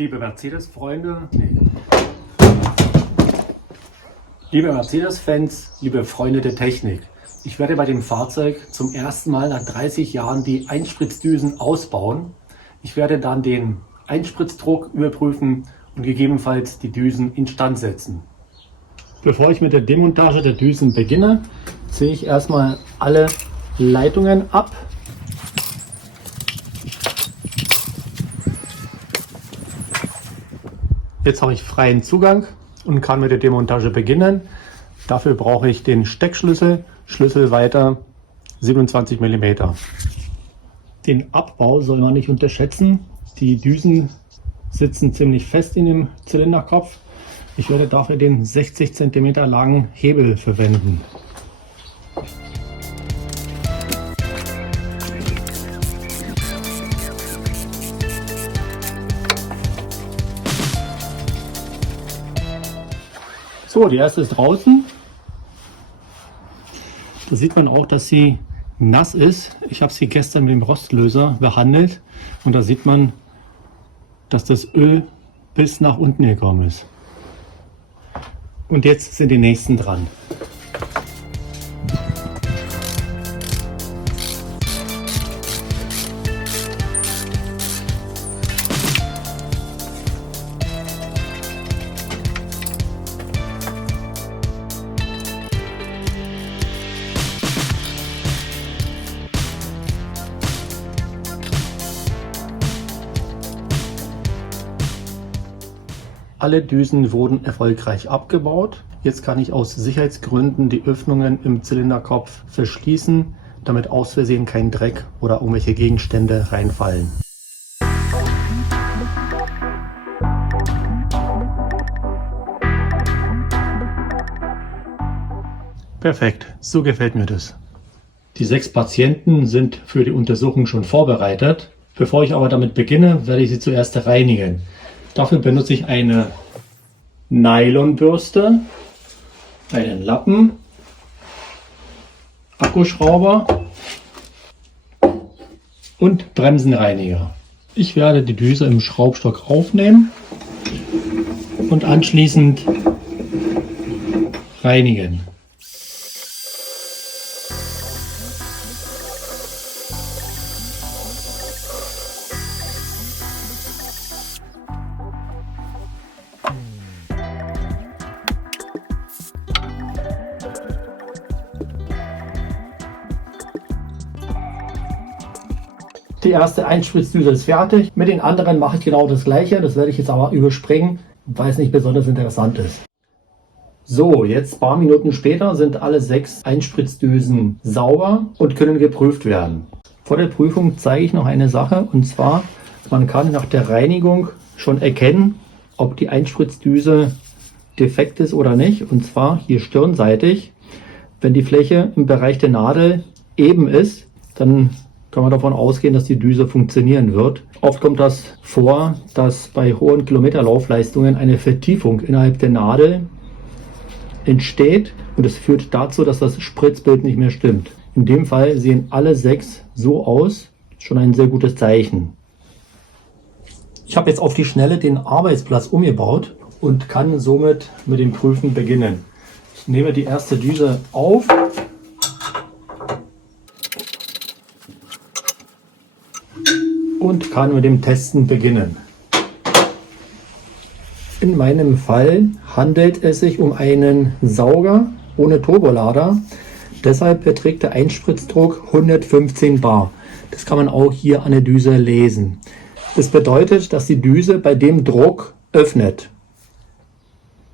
Liebe Mercedes-Freunde, liebe Mercedes-Fans, liebe Freunde der Technik. Ich werde bei dem Fahrzeug zum ersten Mal nach 30 Jahren die Einspritzdüsen ausbauen. Ich werde dann den Einspritzdruck überprüfen und gegebenenfalls die Düsen instand setzen. Bevor ich mit der Demontage der Düsen beginne, ziehe ich erstmal alle Leitungen ab. Jetzt habe ich freien Zugang und kann mit der Demontage beginnen. Dafür brauche ich den Steckschlüssel, Schlüsselweite 27 mm. Den Abbau soll man nicht unterschätzen. Die Düsen sitzen ziemlich fest in dem Zylinderkopf. Ich werde dafür den 60 cm langen Hebel verwenden. So, die erste ist draußen. Da sieht man auch, dass sie nass ist. Ich habe sie gestern mit dem Rostlöser behandelt und da sieht man, dass das Öl bis nach unten gekommen ist. Und jetzt sind die nächsten dran. Alle Düsen wurden erfolgreich abgebaut. Jetzt kann ich aus Sicherheitsgründen die Öffnungen im Zylinderkopf verschließen, damit aus Versehen kein Dreck oder irgendwelche Gegenstände reinfallen. Perfekt, so gefällt mir das. Die 6 Patienten sind für die Untersuchung schon vorbereitet. Bevor ich aber damit beginne, werde ich sie zuerst reinigen. Dafür benutze ich eine Nylonbürste, einen Lappen, Akkuschrauber und Bremsenreiniger. Ich werde die Düse im Schraubstock aufnehmen und anschließend reinigen. Die erste Einspritzdüse ist fertig. Mit den anderen mache ich genau das gleiche. Das werde ich jetzt aber überspringen, weil es nicht besonders interessant ist. So, jetzt ein paar Minuten später sind alle 6 Einspritzdüsen sauber und können geprüft werden. Vor der Prüfung zeige ich noch eine Sache, und zwar, man kann nach der Reinigung schon erkennen, ob die Einspritzdüse defekt ist oder nicht. Und zwar hier stirnseitig. Wenn die Fläche im Bereich der Nadel eben ist, dann kann man davon ausgehen, dass die Düse funktionieren wird. Oft kommt das vor, dass bei hohen Kilometerlaufleistungen eine Vertiefung innerhalb der Nadel entsteht und es führt dazu, dass das Spritzbild nicht mehr stimmt. In dem Fall sehen alle 6 so aus, schon ein sehr gutes Zeichen. Ich habe jetzt auf die Schnelle den Arbeitsplatz umgebaut und kann somit mit dem Prüfen beginnen. Ich nehme die erste Düse auf. Und kann mit dem Testen beginnen. In meinem Fall handelt es sich um einen Sauger ohne Turbolader. Deshalb beträgt der Einspritzdruck 115 bar. Das kann man auch hier an der Düse lesen. Das bedeutet, dass die Düse bei dem Druck öffnet.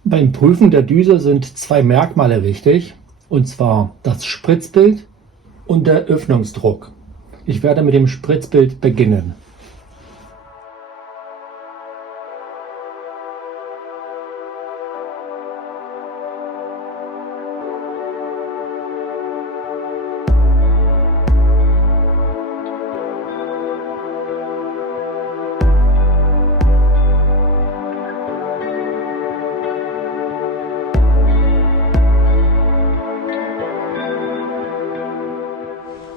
Beim Prüfen der Düse sind 2 Merkmale wichtig, und zwar das Spritzbild und der Öffnungsdruck. Ich werde mit dem Spritzbild beginnen.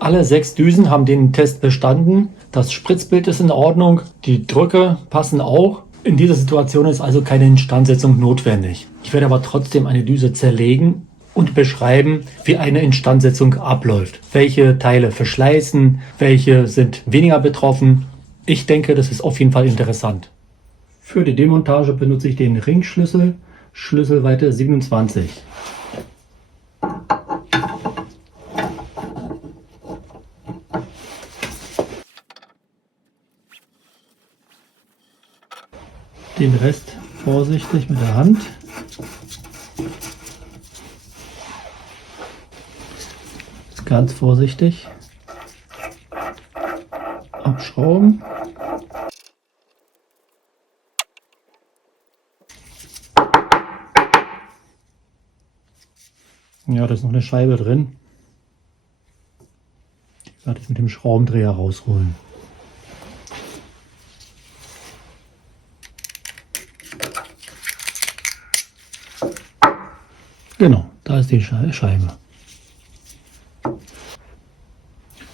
Alle 6 Düsen haben den Test bestanden. Das Spritzbild ist in Ordnung, die Drücke passen auch. In dieser Situation ist also keine Instandsetzung notwendig. Ich werde aber trotzdem eine Düse zerlegen und beschreiben, wie eine Instandsetzung abläuft. Welche Teile verschleißen, welche sind weniger betroffen. Ich denke, das ist auf jeden Fall interessant. Für die Demontage benutze ich den Ringschlüssel, Schlüsselweite 27. Den Rest vorsichtig mit der Hand. Ganz vorsichtig abschrauben. Ja, da ist noch eine Scheibe drin. Die werde ich mit dem Schraubendreher rausholen. Genau, da ist die Scheibe.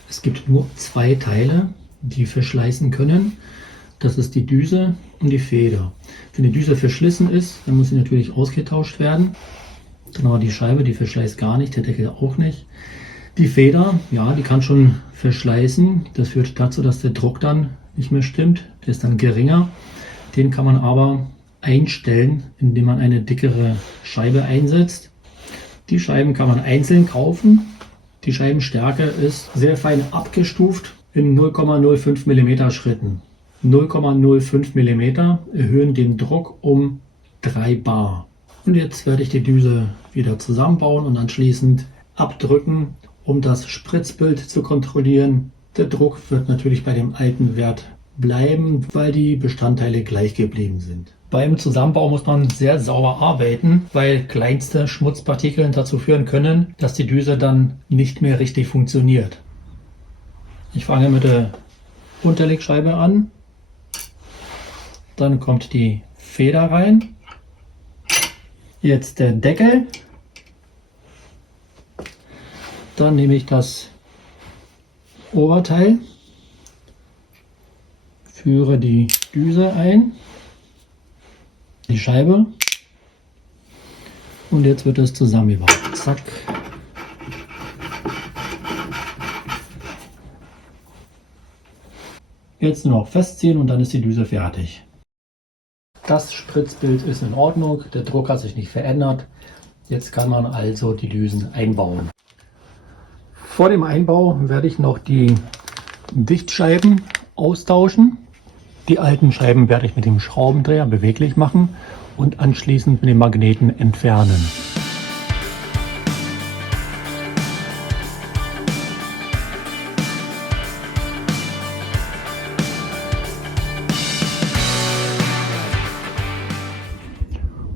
Es gibt nur zwei Teile, die verschleißen können. Das ist die Düse und die Feder. Wenn die Düse verschlissen ist, dann muss sie natürlich ausgetauscht werden. Dann aber die Scheibe, die verschleißt gar nicht, der Deckel auch nicht. Die Feder, ja, die kann schon verschleißen. Das führt dazu, dass der Druck dann nicht mehr stimmt. Der ist dann geringer. Den kann man aber einstellen, indem man eine dickere Scheibe einsetzt. Die Scheiben kann man einzeln kaufen. Die Scheibenstärke ist sehr fein abgestuft in 0,05 mm Schritten. 0,05 mm erhöhen den Druck um 3 bar. Und jetzt werde ich die Düse wieder zusammenbauen und anschließend abdrücken, um das Spritzbild zu kontrollieren. Der Druck wird natürlich bei dem alten Wert bleiben, weil die Bestandteile gleich geblieben sind. Beim Zusammenbau muss man sehr sauber arbeiten, weil kleinste Schmutzpartikel dazu führen können, dass die Düse dann nicht mehr richtig funktioniert. Ich fange mit der Unterlegscheibe an, dann kommt die Feder rein, jetzt der Deckel, dann nehme ich das Oberteil, führe die Düse ein, die Scheibe und jetzt wird es zusammengebaut. Zack. Jetzt nur noch festziehen und dann ist die Düse fertig. Das Spritzbild ist in Ordnung, der Druck hat sich nicht verändert. Jetzt kann man also die Düsen einbauen. Vor dem Einbau werde ich noch die Dichtscheiben austauschen. Die alten Scheiben werde ich mit dem Schraubendreher beweglich machen und anschließend mit dem Magneten entfernen.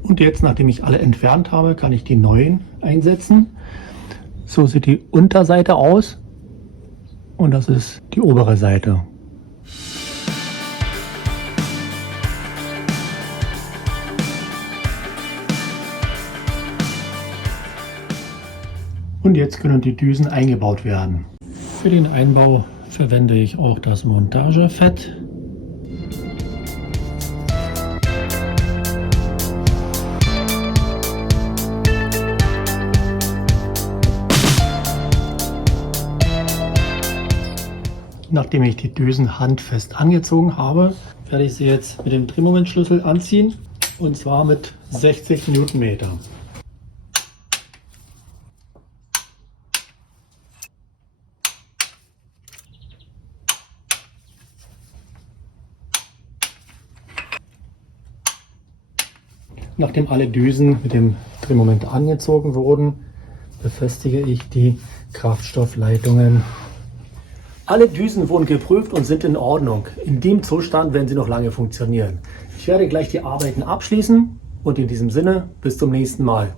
Und jetzt, nachdem ich alle entfernt habe, kann ich die neuen einsetzen. So sieht die Unterseite aus und das ist die obere Seite. Und jetzt können die Düsen eingebaut werden. Für den Einbau verwende ich auch das Montagefett. Nachdem ich die Düsen handfest angezogen habe, werde ich sie jetzt mit dem Drehmomentschlüssel anziehen, und zwar mit 60 Newtonmeter. Nachdem alle Düsen mit dem Drehmoment angezogen wurden, befestige ich die Kraftstoffleitungen. Alle Düsen wurden geprüft und sind in Ordnung. In dem Zustand werden sie noch lange funktionieren. Ich werde gleich die Arbeiten abschließen und in diesem Sinne bis zum nächsten Mal.